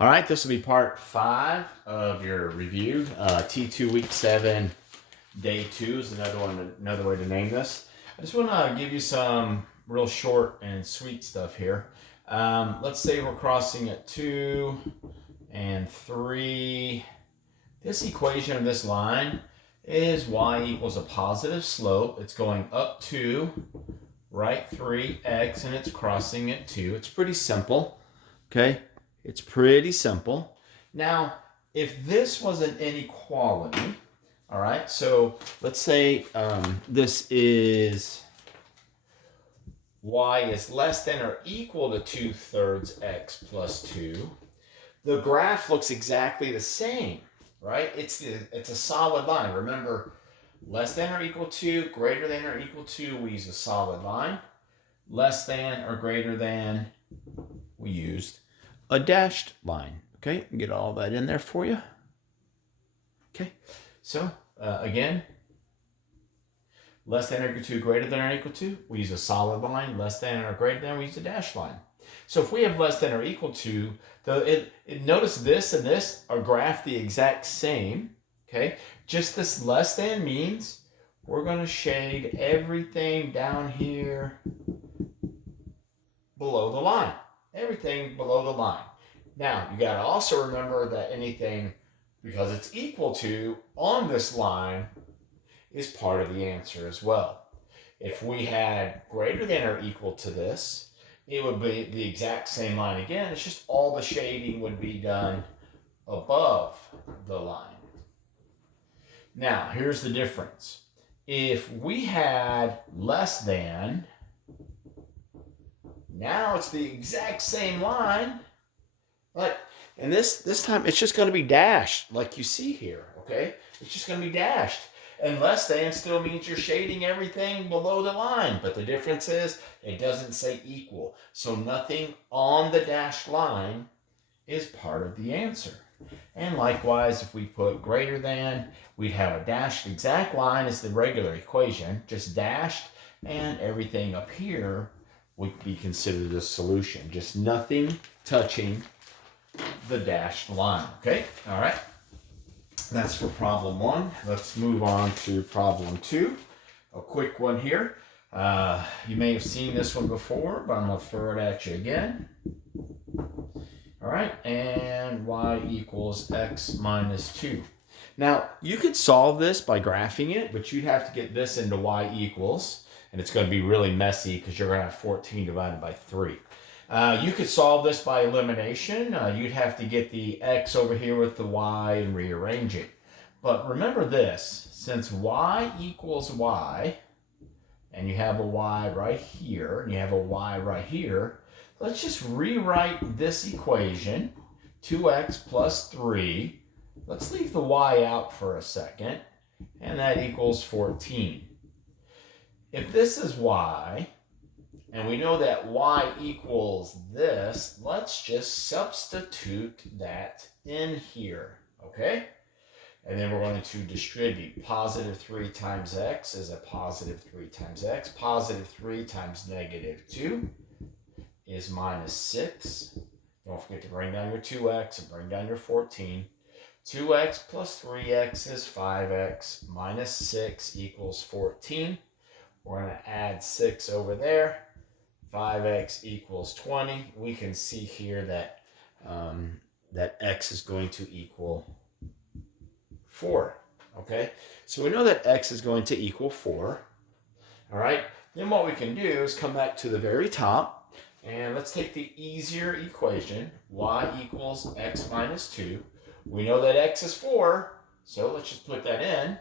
All right, this will be part 5 of your review. T2 week 7, day 2 is another way to name this. I just want to give you some real short and sweet stuff here. Let's say we're crossing at 2 and 3. This equation of this line is y equals a positive slope. It's going up 2, right 3x, and it's crossing at 2. It's pretty simple, okay? It's pretty simple. Now, if this was an inequality, all right, so let's say this is y is less than or equal to 2/3 x plus 2. The graph looks exactly the same, right? It's a solid line. Remember, less than or equal to, greater than or equal to, we use a solid line. Less than or greater than, we used a dashed line. Okay, get all that in there for you. Okay, so again, less than or equal to, greater than or equal to, we use a solid line. Less than or greater than, we use a dashed line. So if we have less than or equal to, notice this and this are graphed the exact same. Okay, just this less than means we're going to shade everything down here below the line. Everything below the line. Now, you got to also remember that anything, because it's equal to, on this line, is part of the answer as well. If we had greater than or equal to this, it would be the exact same line again. It's just all the shading would be done above the line. Now, here's the difference. If we had less than, now it's the exact same line, but and this time it's just going to be dashed like you see here, okay? It's just going to be dashed. And less than still means you're shading everything below the line, but the difference is it doesn't say equal. So nothing on the dashed line is part of the answer. And likewise, if we put greater than, we'd have a dashed exact line as the regular equation, just dashed, and everything up here would be considered a solution. Just nothing touching the dashed line, okay? All right. That's for problem 1. Let's move on to problem 2. A quick one here. You may have seen this one before, but I'm going to throw it at you again. All right, and y equals x minus 2. Now, you could solve this by graphing it, but you'd have to get this into y equals, and it's going to be really messy because you're going to have 14 divided by 3. You could solve this by elimination. You'd have to get the x over here with the y and rearrange it. But remember this, since y equals y, and you have a y right here, and you have a y right here, let's just rewrite this equation, 2x plus 3. Let's leave the y out for a second, and that equals 14. If this is y, and we know that y equals this, let's just substitute that in here, okay? And then we're going to distribute. Positive 3 times x is a positive 3 times x. Positive 3 times negative 2 is minus 6. Don't forget to bring down your 2x and bring down your 14. 2x plus 3x is 5x. Minus 6 equals 14. We're going to add 6 over there. 5x equals 20. We can see here that that x is going to equal 4. Okay, so we know that x is going to equal 4. All right, then what we can do is come back to the very top, and let's take the easier equation, y equals x minus 2. We know that x is 4, so let's just put that in.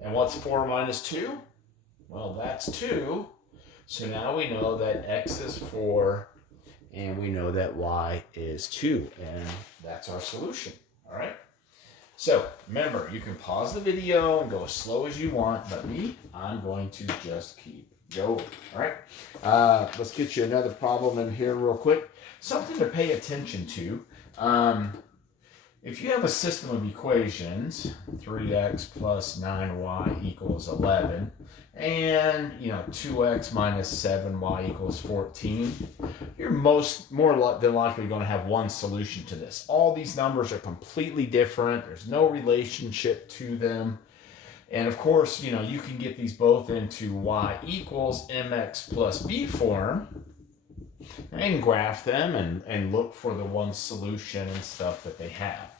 And what's 4 minus 2? Well, that's 2. So now we know that x is 4, and we know that y is 2, and that's our solution, all right? So remember, you can pause the video and go as slow as you want, but me, I'm going to just keep going, all right? Let's get you another problem in here real quick. Something to pay attention to. if you have a system of equations, 3x plus 9y equals 11, and 2x minus 7y equals 14, you're more than likely going to have one solution to this. All these numbers are completely different. There's no relationship to them. And of course, you can get these both into y equals mx plus b form and graph them and look for the one solution and stuff that they have.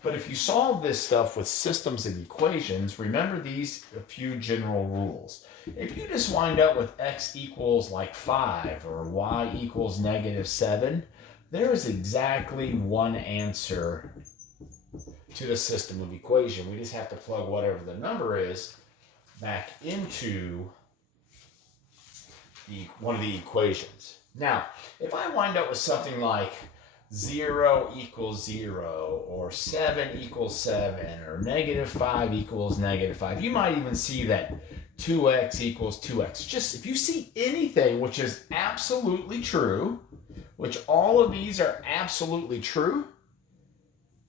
But if you solve this stuff with systems of equations, remember these a few general rules. If you just wind up with x equals like 5 or y equals -7, there is exactly one answer to the system of equation. We just have to plug whatever the number is back into one of the equations. Now, if I wind up with something like 0 equals 0, or 7 equals 7, or -5 equals -5, you might even see that 2x equals 2x. Just if you see anything which is absolutely true, which all of these are absolutely true,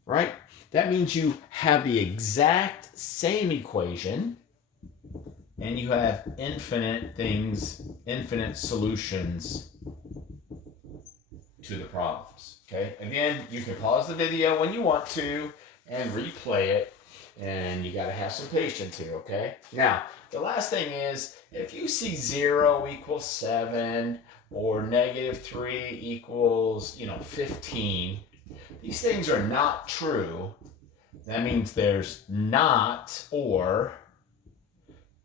right? That means you have the exact same equation, and you have infinite solutions to the problems. Okay, again, you can pause the video when you want to and replay it, and you got to have some patience here. Okay, now the last thing is, if you see 0 equals 7 or -3 equals 15, these things are not true. That means there's not or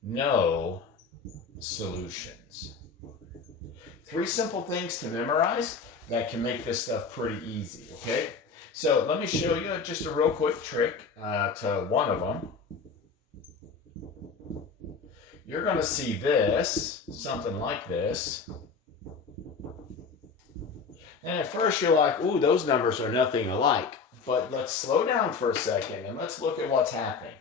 no solutions. 3 simple things to memorize that can make this stuff pretty easy, okay? So let me show you just a real quick trick to one of them. You're going to see this, something like this. And at first you're like, ooh, those numbers are nothing alike. But let's slow down for a second and let's look at what's happening.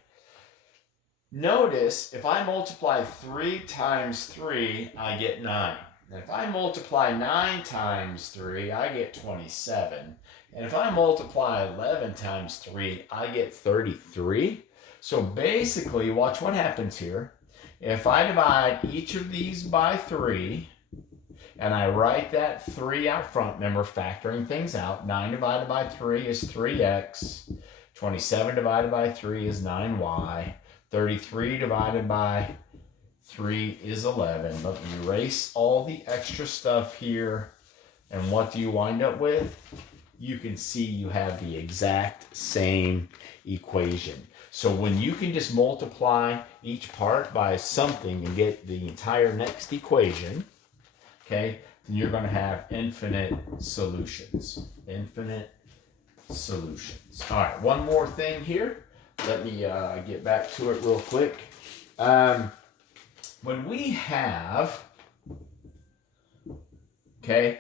Notice if I multiply 3 times 3, I get 9. And if I multiply 9 times 3, I get 27. And if I multiply 11 times 3, I get 33. So basically, watch what happens here. If I divide each of these by 3, and I write that 3 out front, remember factoring things out, 9 divided by 3 is 3x, 27 divided by 3 is 9y, 33 divided by 3 is 11. Let me erase all the extra stuff here. And what do you wind up with? You can see you have the exact same equation. So when you can just multiply each part by something and get the entire next equation, okay, then you're going to have infinite solutions. Infinite solutions. All right, one more thing here. Let me get back to it real quick. When we have, okay,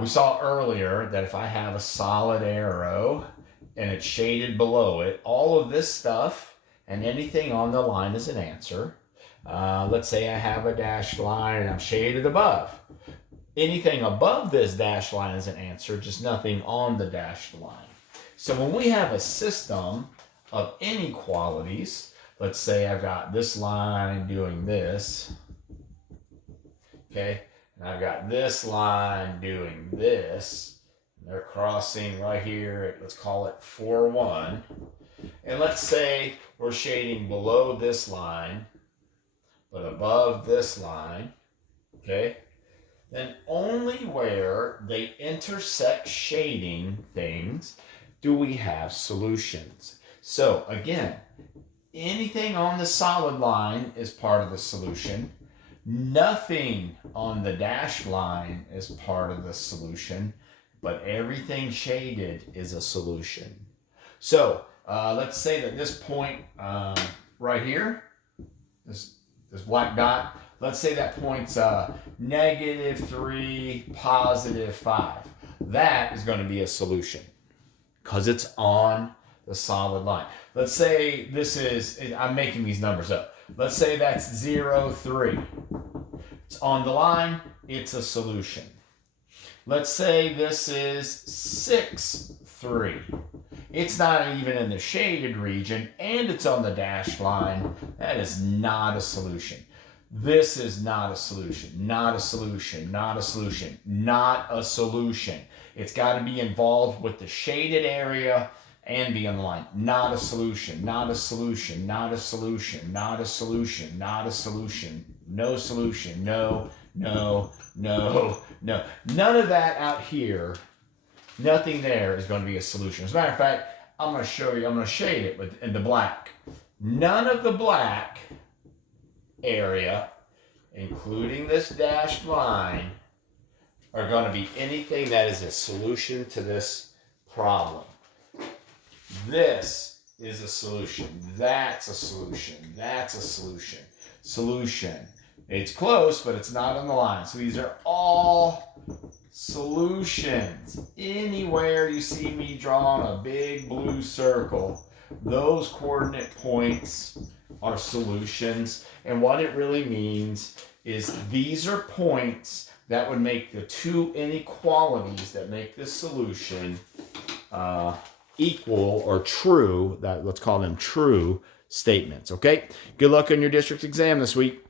we saw earlier that if I have a solid arrow and it's shaded below it, all of this stuff and anything on the line is an answer. Let's say I have a dashed line and I'm shaded above. Anything above this dashed line is an answer, just nothing on the dashed line. So when we have a system of inequalities, let's say I've got this line doing this, okay, and I've got this line doing this, and they're crossing right here, let's call it 4, 1, and let's say we're shading below this line, but above this line, okay, then only where they intersect shading things do we have solutions. So again, anything on the solid line is part of the solution. Nothing on the dashed line is part of the solution, but everything shaded is a solution. So let's say that this point right here, this black dot, let's say that point's -3, +5. That is going to be a solution because it's on the solid line. Let's say this is, I'm making these numbers up. Let's say that's 0, 3. It's on the line, it's a solution. Let's say this is 6, 3. it's not even in the shaded region, and it's on the dashed line, that is not a solution. This is not a solution, not a solution, not a solution, not a solution. It's got to be involved with the shaded area and be on the line. Not a solution, not a solution, not a solution, not a solution, not a solution, no solution, no, no, no, no. None of that out here, nothing there is going to be a solution. As a matter of fact, I'm going to show you, I'm going to shade it in the black. None of the black area, including this dashed line, are going to be anything that is a solution to this problem. This is a solution. That's a solution. That's a solution. Solution. It's close, but it's not on the line. So these are all solutions. Anywhere you see me drawing a big blue circle, those coordinate points are solutions. And what it really means is these are points that would make the two inequalities that make this solution equal or true. Let's call them true statements. Okay? Good luck on your district exam this week.